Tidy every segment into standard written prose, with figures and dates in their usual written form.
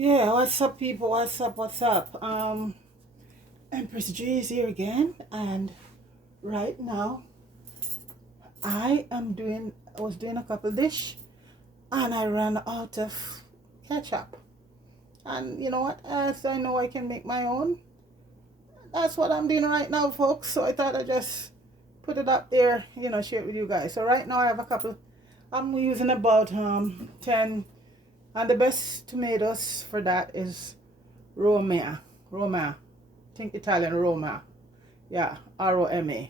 Yeah, what's up, people? What's up? Empress G is here again, and right now I was doing a couple dish, and I ran out of ketchup. And you know what? As I know I can make my own, that's what I'm doing right now, folks. So I thought I'd just put it up there, share it with you guys. So right now I have a couple. I'm using about 10, and the best tomatoes for that is Roma. Roma. Think Italian Roma. Yeah, Roma.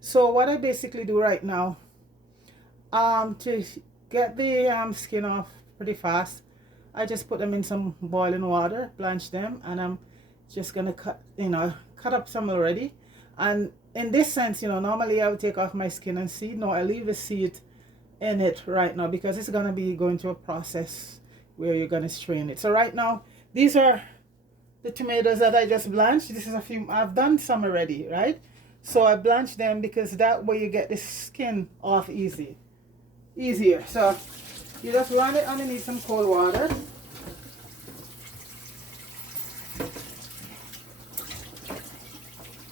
So what I basically do right now, to get the skin off pretty fast, I just put them in some boiling water, blanch them, and I'm just gonna cut up some already. And in this sense, normally I would take off my skin and seed. No, I leave the seed in it right now because it's gonna be going through a process where you're gonna strain it. So right now, these are the tomatoes that I just blanched. This is a few, I've done some already, right? So I blanched them because that way you get the skin off easier. So you just run it underneath some cold water.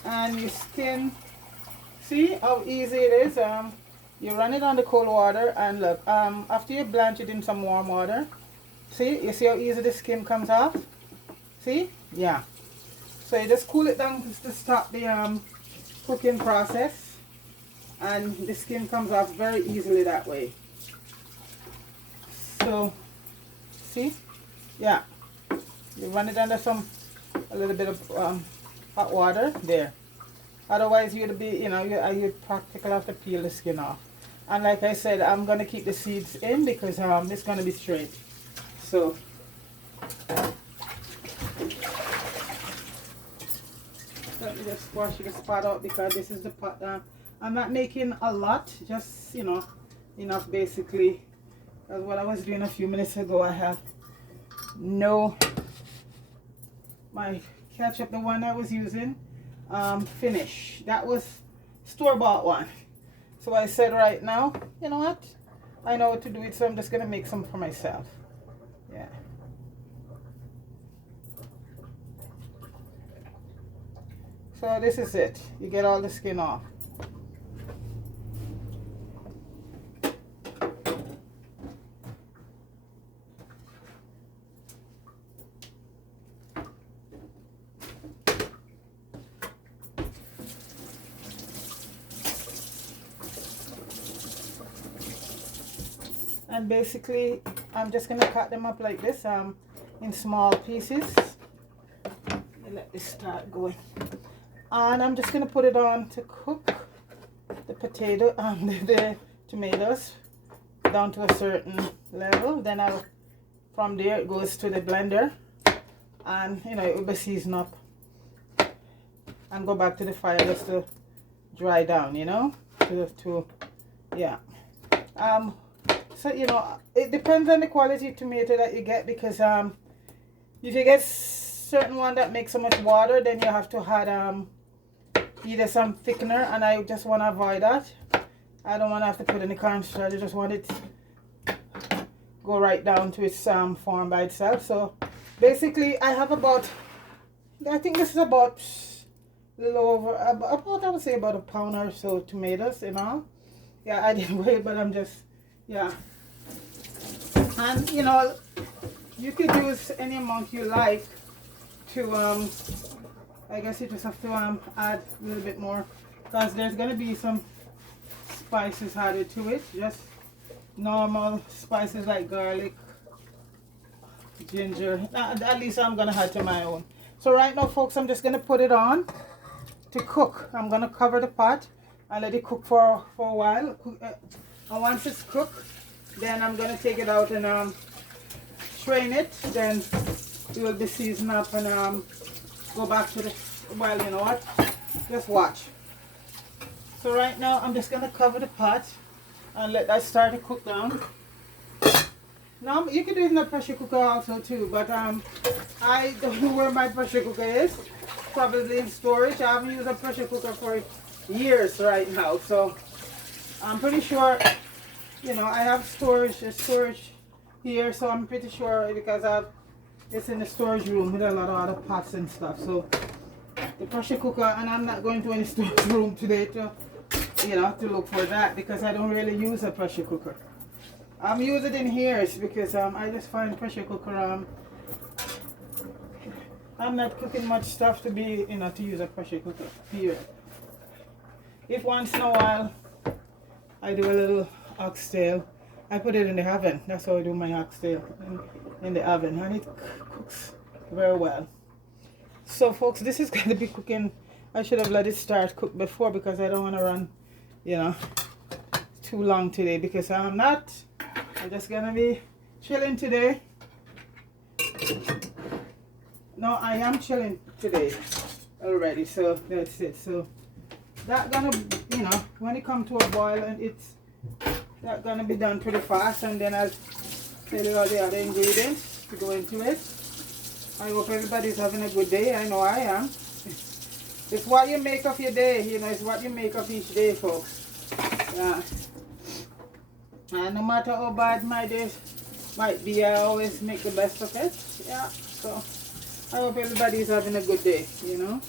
And you skin, see how easy it is? You run it on the cold water, and look, after you blanch it in some warm water, you see how easy the skin comes off? See? Yeah. So you just cool it down to stop the cooking process, and the skin comes off very easily that way. So, see? Yeah. You run it under a little bit of hot water there. Otherwise, you'd be, you'd practically have to peel the skin off. And like I said, I'm going to keep the seeds in because it's going to be straight. So, let me just squash this pot out because this is the pot. I'm not making a lot, just, enough basically. That's what I was doing a few minutes ago. I have my ketchup, the one I was using, finish. That was store-bought one. So I said right now, you know what? I know what to do it, so I'm just going to make some for myself. Yeah. So this is it. You get all the skin off. And basically, I'm just going to cut them up like this, in small pieces. Let this start going. And I'm just going to put it on to cook the the tomatoes down to a certain level. Then from there it goes to the blender, and it will be seasoned up and go back to the fire just to dry down, yeah. So it depends on the quality of tomato that you get, because if you get certain one that makes so much water, then you have to add either some thickener, and I just want to avoid that. I don't want to have to put any cornstarch. I just want it go right down to its form by itself. So basically I have about, I think this is about a little over, about I would say about a pound or so tomatoes, Yeah, I didn't weigh it, but I'm just, yeah. And you could use any amount you like to I guess you just have to add a little bit more, because there's going to be some spices added to it. Just normal spices like garlic, ginger. At least I'm going to add to my own. So right now, folks, I'm just going to put it on to cook. I'm going to cover the pot and let it cook for a while. And once it's cooked, then I'm going to take it out and strain it. Then it will be seasoned up and go back to the, well, you know what, just watch. So right now I'm just going to cover the pot and let that start to cook down. Now you can do it in a pressure cooker also too, but I don't know where my pressure cooker is. Probably in storage. I haven't used a pressure cooker for years right now, so I'm pretty sure, I have storage here, so I'm pretty sure, because it's in the storage room with a lot of other pots and stuff. So the pressure cooker, and I'm not going to any storage room today to, you know, to look for that, because I don't really use a pressure cooker. I'm using it in here because I just find pressure cooker, I'm not cooking much stuff to be, you know, to use a pressure cooker here. If once in a while I do a little oxtail, I put it in the oven. That's how I do my oxtail, in the oven, and it cooks very well. So folks, this is going to be cooking. I should have let it start cook before, because I don't want to run, you know, too long today, because I'm just going to be chilling today. No, I am chilling today already, so that's it. So that gonna, you know, when it comes to a boil, and it's that gonna be done pretty fast, and then I'll tell you all the other ingredients to go into it. I hope everybody's having a good day. I know I am. It's what you make of your day, you know, it's what you make of each day, folks. Yeah. And no matter how bad my day might be, I always make the best of it. Yeah, so I hope everybody's having a good day, you know.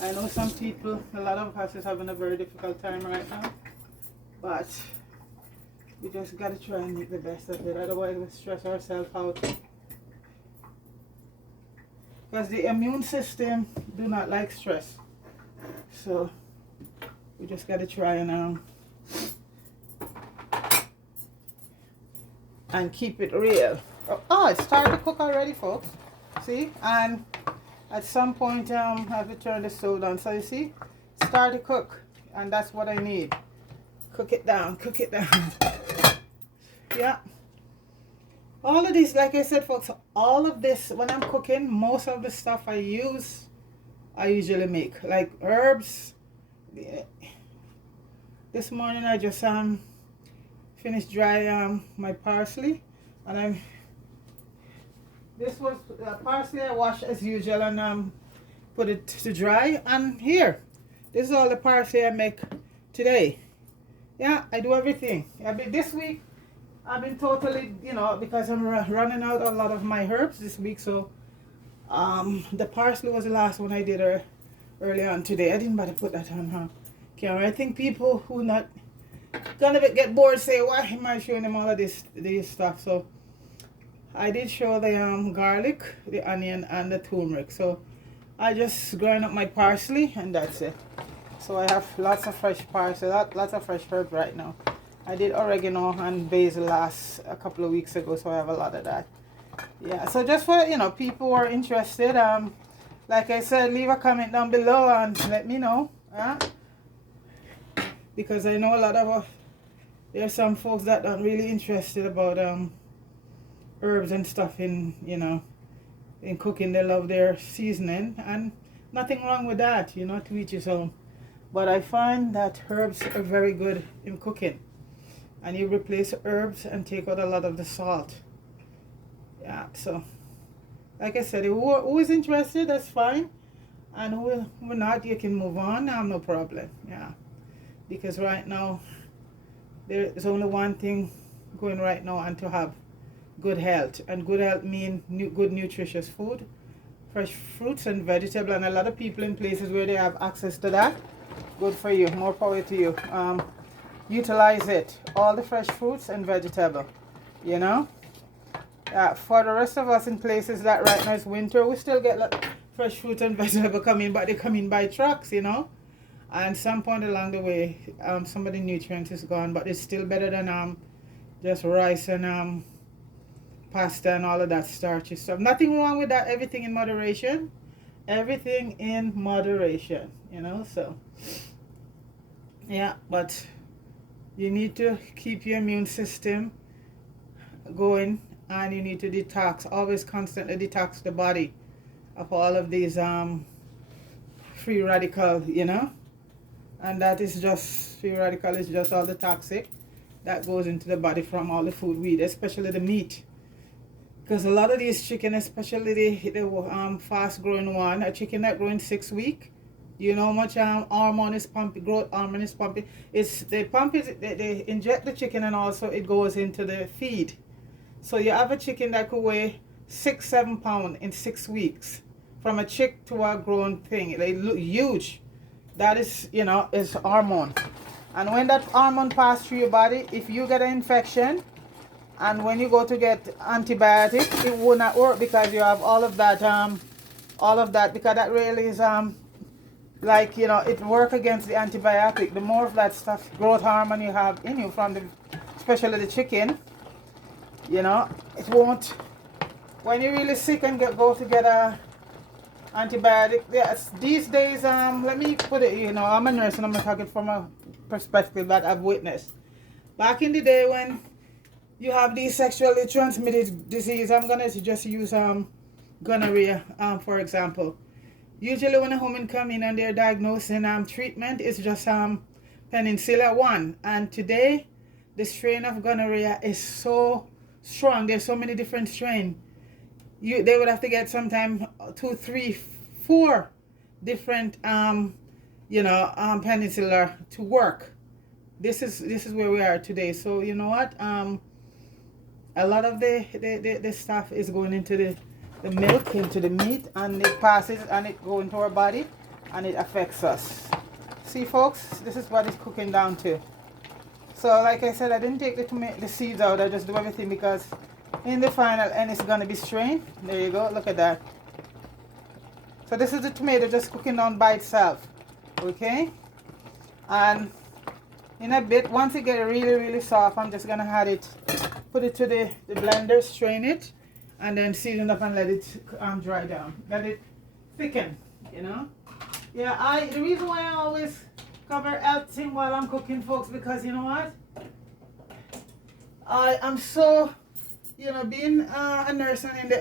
I know some people, a lot of us is having a very difficult time right now, but we just got to try and make the best of it, otherwise we stress ourselves out. Because the immune system do not like stress. So we just got to try and keep it real. Oh, it started to cook already, folks. See, and at some point I have to turn the stove down. So you see, start to cook, and that's what I need. Cook it down, cook it down. Yeah. All of this, like I said, folks, all of this, when I'm cooking, most of the stuff I usually make, like herbs. This morning I just finished dry my parsley, and this was parsley I washed as usual, and put it to dry. And here, this is all the parsley I make today. Yeah, I do everything. This week I've been totally, you know, because I'm running out a lot of my herbs this week. So the parsley was the last one I did early on today. I didn't bother put that on camera. I think people who not gonna get bored say, why am I showing them all of this stuff? So I did show the garlic, the onion, and the turmeric. So I just grind up my parsley, and that's it. So I have lots of fresh parsley, lots of fresh herbs right now. I did oregano and basil a couple of weeks ago, so I have a lot of that. Yeah, so just for, you know, people who are interested, like I said, leave a comment down below and let me know. Because I know a lot of there's some folks that aren't really interested about herbs and stuff in, you know, in cooking. They love their seasoning, and nothing wrong with that, you know, to each his own. But I find that herbs are very good in cooking, and you replace herbs and take out a lot of the salt. Yeah, so like I said, who is interested, that's fine, and who not, you can move on. I have no problem. Yeah, because right now there is only one thing going right now, and to have good health. And good health means good nutritious food, fresh fruits and vegetables, and a lot of people in places where they have access to that, good for you, more power to you. Utilize it, all the fresh fruits and vegetable, you know. For the rest of us in places that right now it's winter, we still get fresh fruit and vegetable coming, but they come in by trucks, you know. And some point along the way, some of the nutrients is gone, but it's still better than just rice and pasta and all of that starchy stuff. Nothing wrong with that. Everything in moderation. Everything in moderation, you know. So yeah, but you need to keep your immune system going, and you need to detox, always constantly detox the body of all of these free radical, you know. And that is just, free radical is just all the toxic that goes into the body from all the food we eat, especially the meat. Because a lot of these chicken, especially the fast growing one, a chicken that grows in 6 weeks, you know how much hormone is pumping, growth hormone is pumping. They inject the chicken, and also it goes into the feed. So you have a chicken that could weigh 6-7 pounds in 6 weeks from a chick to a grown thing. They look huge. That is, you know, is hormone. And when that hormone passes through your body, if you get an infection, and when you go to get antibiotics, it will not work because you have all of that, because that really is, like, you know, it work against the antibiotic. The more of that stuff, growth hormone you have in you from the, especially the chicken, you know, it won't, when you're really sick and go to get a antibiotic, yes, these days, let me put it, you know, I'm a nurse and I'm talking from a perspective that I've witnessed. Back in the day when you have these sexually transmitted disease, I'm gonna just use gonorrhea for example. Usually when a woman come in and they're diagnosing treatment, it's just penicillin 1. And today the strain of gonorrhea is so strong. There's so many different strains. They would have to get sometimes 2, 3, 4 different penicillin to work. This is where we are today. So you know what, a lot of the stuff is going into the milk, into the meat, and it passes and it goes into our body and it affects us. See folks, this is what it's cooking down to. So like I said, I didn't take the seeds out. I just do everything because in the final end it's going to be strained. There you go, look at that. So this is the tomato just cooking down by itself. Okay, and in a bit, once it gets really soft, I'm just going to add it, put it to the blender, strain it, and then season up and let it dry down. Let it thicken, you know. Yeah, the reason why I always cover everything while I'm cooking, folks, because you know what? I'm so, you know, being a nurse and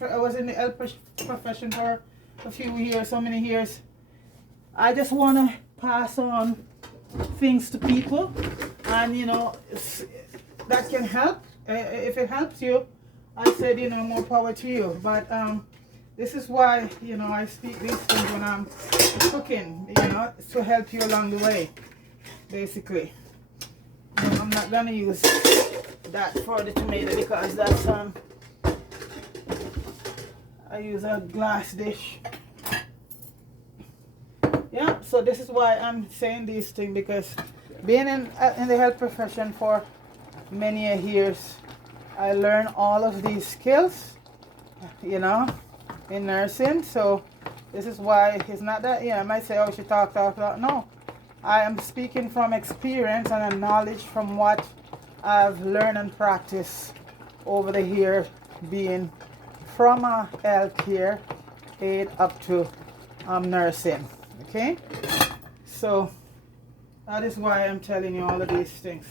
I was in the health profession for a few years, so many years. I just want to pass on things to people, and you know, that can help. If it helps you, I said, you know, more power to you. But this is why, you know, I speak these things when I'm cooking, you know, to help you along the way, basically. You know, I'm not gonna use that for the tomato because that's I use a glass dish. Yeah, so this is why I'm saying these things, because being in the health profession for many years, I learned all of these skills, you know, in nursing. So this is why it's not that, I might say, oh, she talk. No, I am speaking from experience and knowledge from what I've learned and practiced over the years, being from a healthcare aid up to nursing. Okay, so that is why I'm telling you all of these things,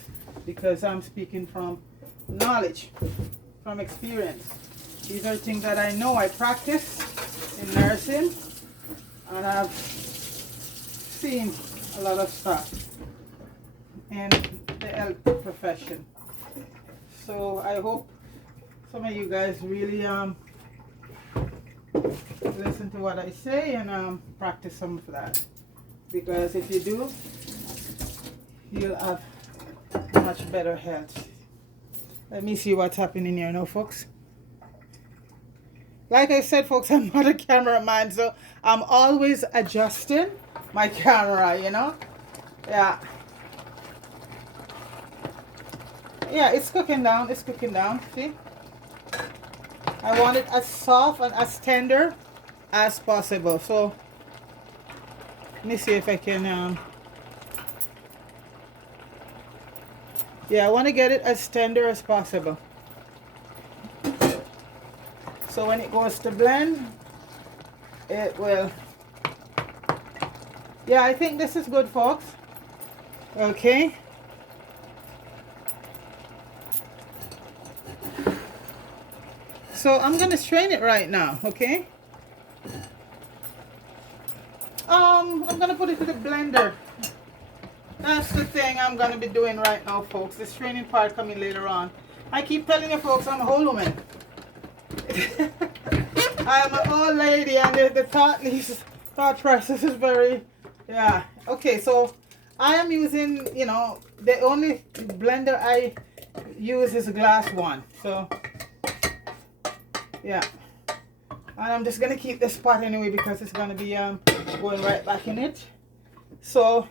because I'm speaking from knowledge, from experience. These are things that I know, I practice in nursing, and I've seen a lot of stuff in the health profession. So I hope some of you guys really listen to what I say and practice some of that, because if you do, you'll have much better health. Let me see what's happening here now, folks. Like I said, folks, I'm not a cameraman, so I'm always adjusting my camera, you know. Yeah, it's cooking down. It's cooking down. See, I want it as soft and as tender as possible. So let me see if I can I want to get it as tender as possible, so when it goes to blend, it will. Yeah, I think this is good, folks. Okay, so I'm gonna strain it right now. Okay, I'm gonna put it to the blender. That's the thing I'm gonna be doing right now, folks. The straining part coming later on. I keep telling you, folks, I'm a whole woman. I'm an old lady, and the thought process is very, yeah. Okay, so I am using, you know, the only blender I use is a glass one. So Yeah. And I'm just gonna keep this pot anyway because it's gonna be going right back in it. So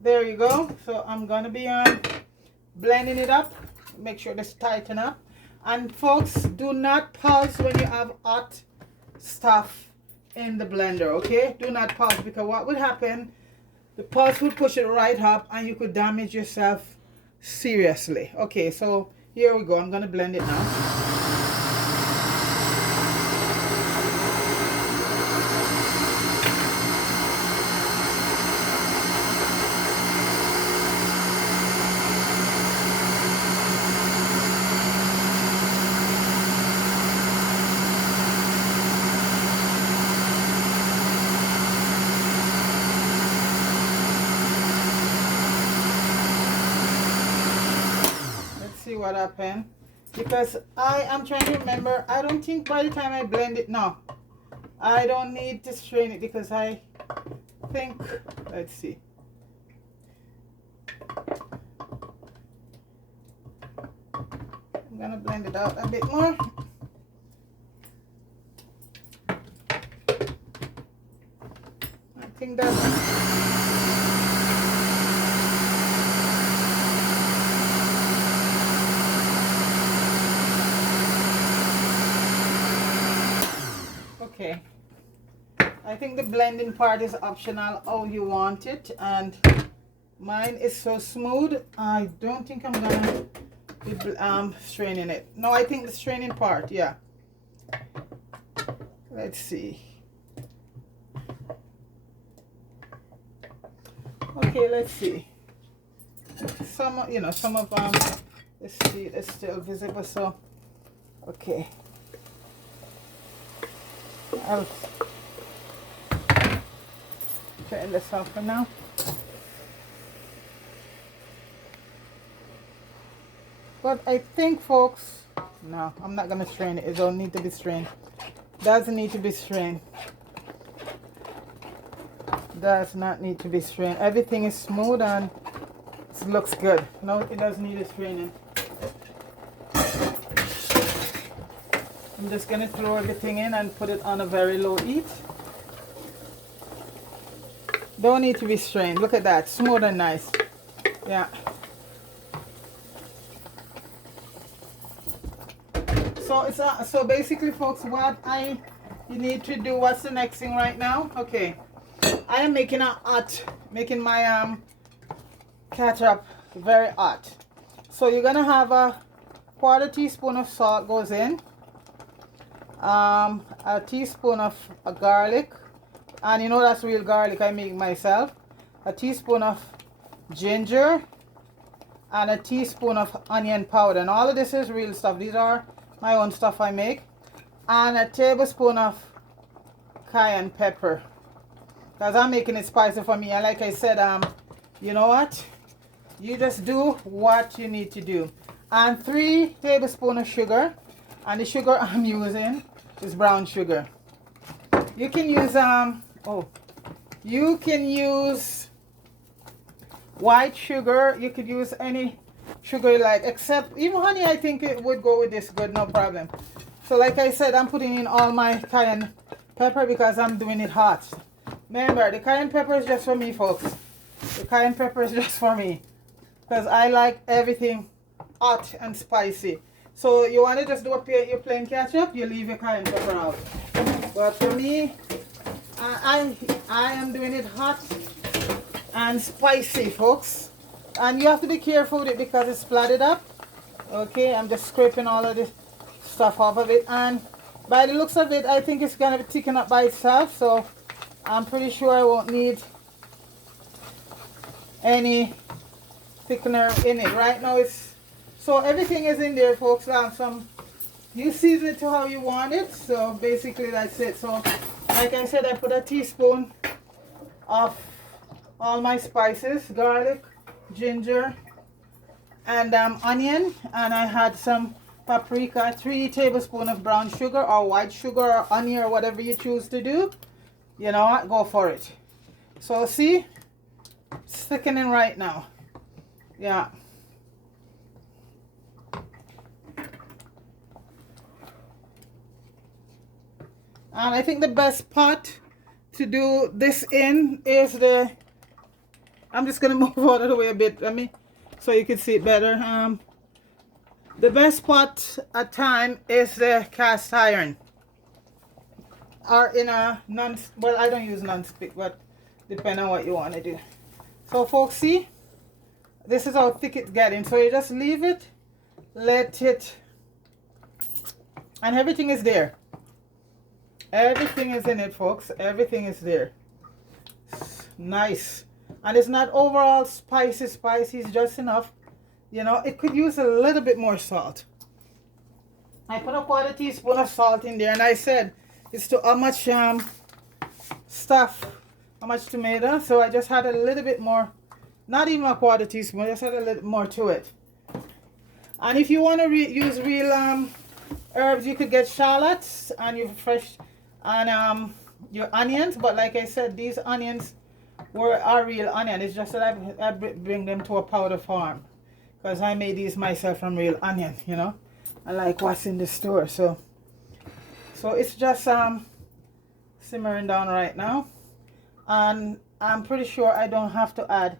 there you go. So I'm gonna be blending it up. Make sure this tighten up. And folks, do not pause when you have hot stuff in the blender, okay? Do not pause, because what would happen, the pulse would push it right up and you could damage yourself seriously. Okay, so here we go. I'm gonna blend it now. See what happened, because I am trying to remember. I don't think by the time I blend it now, I don't need to strain it, because I think, let's see, I'm gonna blend it out a bit more. I think that's okay. I think the blending part is optional, how you want it, and mine is so smooth. I don't think I'm gonna be straining it. No, I think the straining part, yeah. Let's see. Okay, let's see. Some, you know, some of the seed is still visible, so okay. I'll turn this off for now. But I think, folks, no, I'm not gonna strain it. It don't need to be strained. Doesn't need to be strained. Does not need to be strained. Everything is smooth and it looks good. No, it doesn't need a straining. I'm just gonna throw everything in and put it on a very low heat. Don't need to be strained. Look at that, smooth and nice. Yeah. So it's so basically, folks, what you need to do. What's the next thing right now? Okay, I am making making my ketchup very hot. So you're gonna have a 1/4 teaspoon of salt goes in, a teaspoon of garlic, and you know that's real garlic, I make myself, a teaspoon of ginger, and a teaspoon of onion powder. And all of this is real stuff. These are my own stuff I make. And a tablespoon of cayenne pepper, because I'm making it spicy for me. And like I said, you know what, you just do what you need to do. And 3 tablespoons of sugar, and the sugar I'm using is brown sugar. You can use you can use white sugar. You could use any sugar you like, except even honey. I think it would go with this good, no problem. So like I said, I'm putting in all my cayenne pepper because I'm doing it hot. Remember, the cayenne pepper is just for me, folks. The cayenne pepper is just for me, because I like everything hot and spicy. So you want to just do your plain ketchup, you leave your cayenne pepper out. But for me, I am doing it hot and spicy, folks. And you have to be careful with it because it's splattered up. Okay, I'm just scraping all of this stuff off of it, and by the looks of it, I think it's gonna be thickened up by itself, so I'm pretty sure I won't need any thickener in it. Right now it's, so everything is in there, folks. You season it to how you want it, so basically that's it. So like I said, I put a teaspoon of all my spices, garlic, ginger, and onion, and I had some paprika, 3 tablespoons of brown sugar or white sugar or honey or whatever you choose to do. You know what, go for it. So see, it's thickening right now. Yeah. And I think the best pot to do this in is the, I'm just gonna move out of the way a bit, so you can see it better. The best pot at time is the cast iron, or in a well, I don't use non-stick, but depending on what you want to do. So folks, see, this is how thick it's getting. So you just leave it, let it, and everything is there. Everything is in it, folks. Everything is there. Nice. And it's not overall spicy. It's just enough. You know, it could use a little bit more salt. I put a 1/4 teaspoon of salt in there, and I said it's to how much stuff, how much tomato. So I just had a little bit more, not even a 1/4 teaspoon, I just had a little more to it. And if you want to use real herbs, you could get shallots and your fresh and your onions. But like I said, these onions are real onion. It's just that I bring them to a powder form, because I made these myself from real onion, you know, I like what's in the store. So it's just simmering down right now, and I'm pretty sure I don't have to add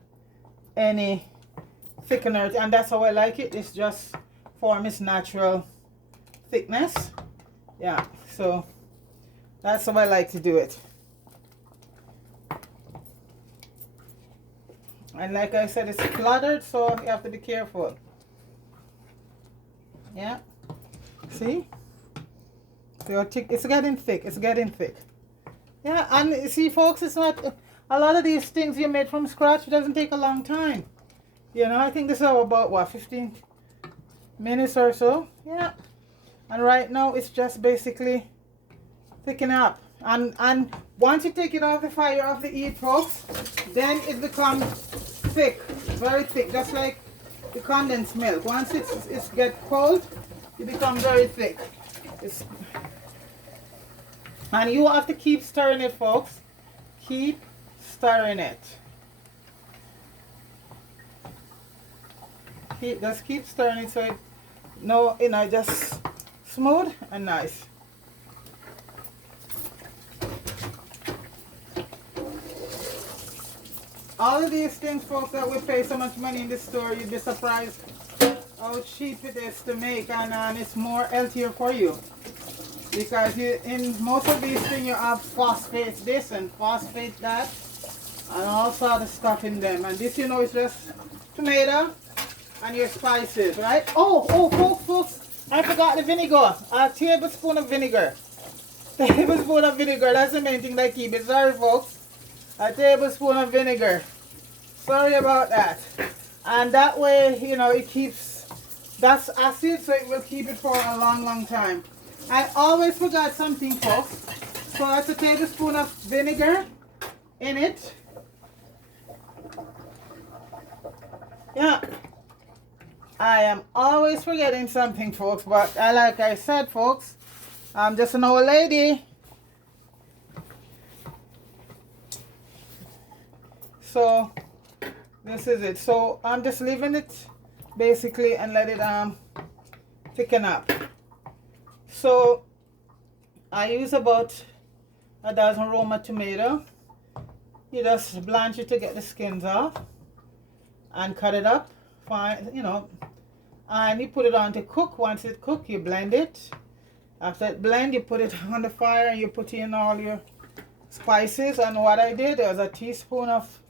any thickener, and that's how I like it. It's just form its natural thickness. Yeah, so that's how I like to do it. And like I said, it's cluttered, so you have to be careful. Yeah, see, so it's getting thick. It's getting thick. Yeah, and you see, folks, it's not a lot of these things you made from scratch. It doesn't take a long time. You know, I think this is about what, 15 minutes or so. Yeah, and right now it's just basically thicken up. And once you take it off the fire, off the heat, folks, then it becomes thick, very thick, just like the condensed milk. Once it's get cold, it becomes very thick. And you have to keep stirring it, folks. Keep stirring it. Just keep stirring it so it just smooth and nice. All of these things, folks, that we pay so much money in the store, you'd be surprised how cheap it is to make, and it's more healthier for you. Because in most of these things you have phosphate this and phosphate that, and all sort of stuff in them. And this, you know, is just tomato and your spices, right? Folks, I forgot the vinegar. A tablespoon of vinegar. Tablespoon of vinegar. That's the main thing that I keep it. Sorry, folks. A tablespoon of vinegar. Sorry about that. And that way, you know, it keeps, that's acid, so it will keep it for a long time. I always forgot something, folks. So that's a tablespoon of vinegar in it. Yeah. I am always forgetting something, folks, but like I said, folks, I'm just an old lady. So this is it. So I'm just leaving it basically and let it thicken up. So I use about a dozen Roma tomato. You just blanch it to get the skins off and cut it up fine, you know, and you put it on to cook. Once it cooks, you blend it. After it blend, you put it on the fire and you put in all your spices. And what I did was a teaspoon of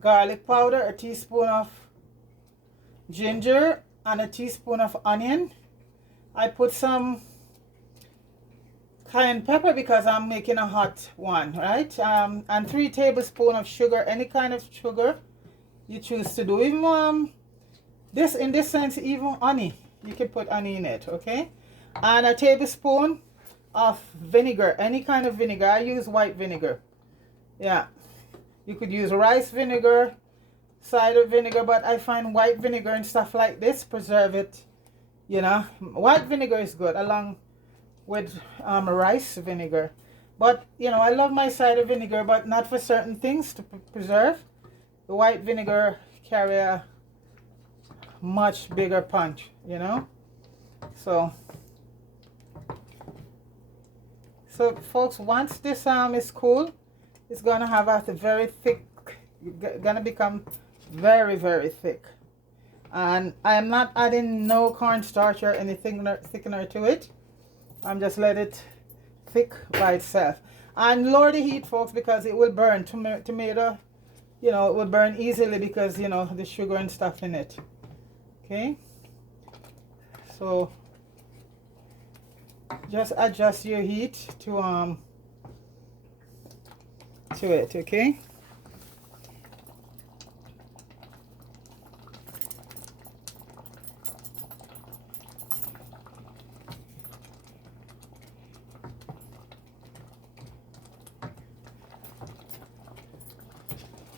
garlic powder, a teaspoon of ginger, and a teaspoon of onion. I put some cayenne pepper because I'm making a hot one, right? And 3 tablespoons of sugar, any kind of sugar you choose to do. Even this, in this sense, even honey, you can put honey in it, okay? And a tablespoon of vinegar, any kind of vinegar. I use white vinegar. Yeah, you could use rice vinegar, cider vinegar, but I find white vinegar and stuff like this preserve it, you know. White vinegar is good along with rice vinegar, but you know, I love my cider vinegar, but not for certain things to preserve. The white vinegar carry a much bigger punch, you know. So So folks, once this is cool, it's gonna have a very thick, gonna become very, very thick. And I am not adding no cornstarch or anything thickener to it. I'm just let it thick by itself. And lower the heat, folks, because it will burn. Tomato, you know, it will burn easily because, you know, the sugar and stuff in it. Okay, so just adjust your heat to it. Okay.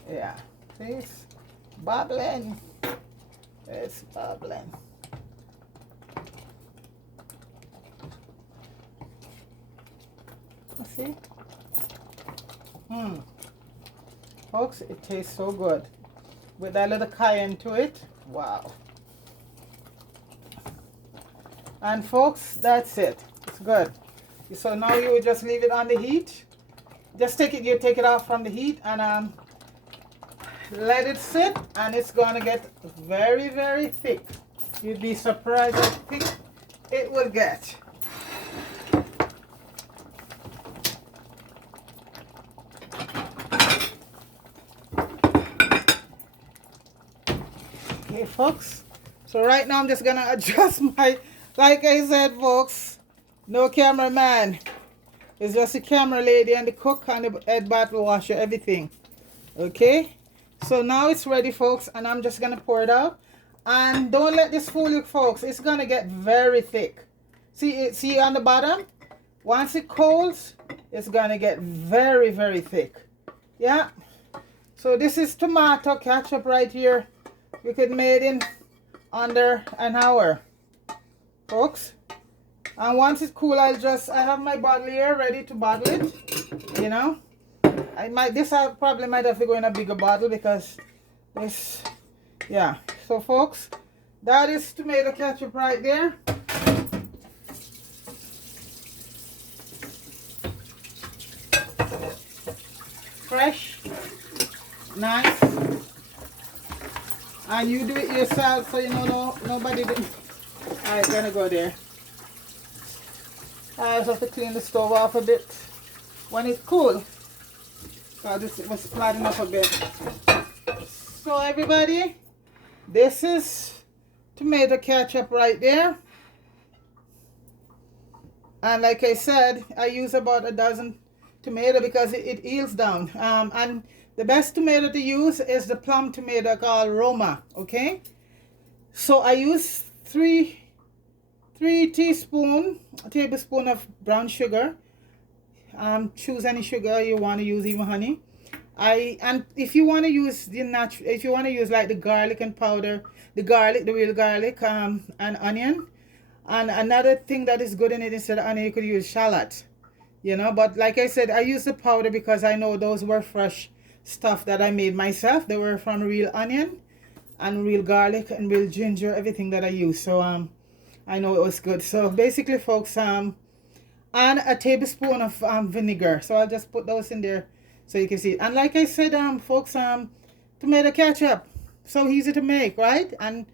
Yeah, it's bubbling. It's bubbling. You see? Folks, it tastes so good. With that little cayenne to it. Wow. And folks, that's it. It's good. So now you just leave it on the heat. Just take it off from the heat and let it sit, and it's gonna get very, very thick. You'd be surprised how thick it will get. Okay, folks. So right now I'm just gonna adjust my, like I said, folks, no cameraman. It's just the camera lady and the cook and the head bottle washer, everything. Okay. So now it's ready, folks, and I'm just gonna pour it out. And don't let this fool you, folks. It's gonna get very thick. See on the bottom? Once it cools, it's gonna get very, very thick. Yeah. So this is tomato ketchup right here. You could make it in under an hour, folks. And once it's cool, I have my bottle here ready to bottle it. You know. I probably might have to go in a bigger bottle because this, yeah. So folks, that is tomato ketchup right there. Fresh, nice, and you do it yourself, so you know nobody did. Alright, gonna go there. I just have to clean the stove off a bit when it's cool. This was splatting up a bit. So everybody, this is tomato ketchup right there. And like I said, I use about a dozen tomato because it yields down. And the best tomato to use is the plum tomato called Roma. Okay. So I use three tablespoon of brown sugar. Choose any sugar you want to use, even honey. And if you want to use if you want to use like the garlic and powder, the real garlic, and onion. And another thing that is good in it, instead of onion, you could use shallot. You know, but like I said, I use the powder because I know those were fresh stuff that I made myself. They were from real onion and real garlic and real ginger, everything that I use. So I know it was good. So basically, folks, and a tablespoon of vinegar. So I'll just put those in there so you can see it. And like I said, folks, tomato ketchup, so easy to make, right? And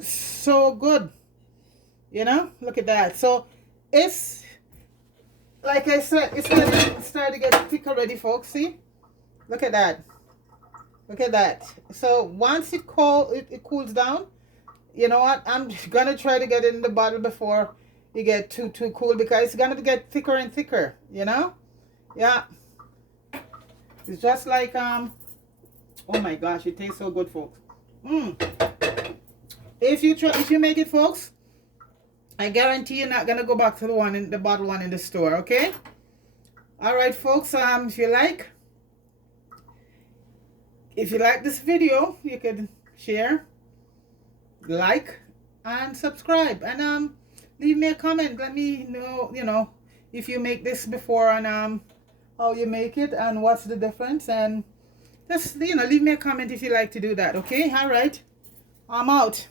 so good, you know. Look at that. So it's, like I said, it's starting to get thick already, folks. See, look at that. Look at that. So once it cools down, you know what, I'm gonna try to get it in the bottle before you get too cool, because it's gonna get thicker and thicker, you know. Yeah, it's just like oh my gosh, it tastes so good, folks. If you make it, folks, I guarantee you're not gonna go back to the bottle one in the store. Okay. All right, folks, if you like this video, you can share, like, and subscribe, and leave me a comment. Let me know, you know, if you make this before, and how you make it and what's the difference, and just, you know, leave me a comment if you like to do that. Okay. All right, I'm out.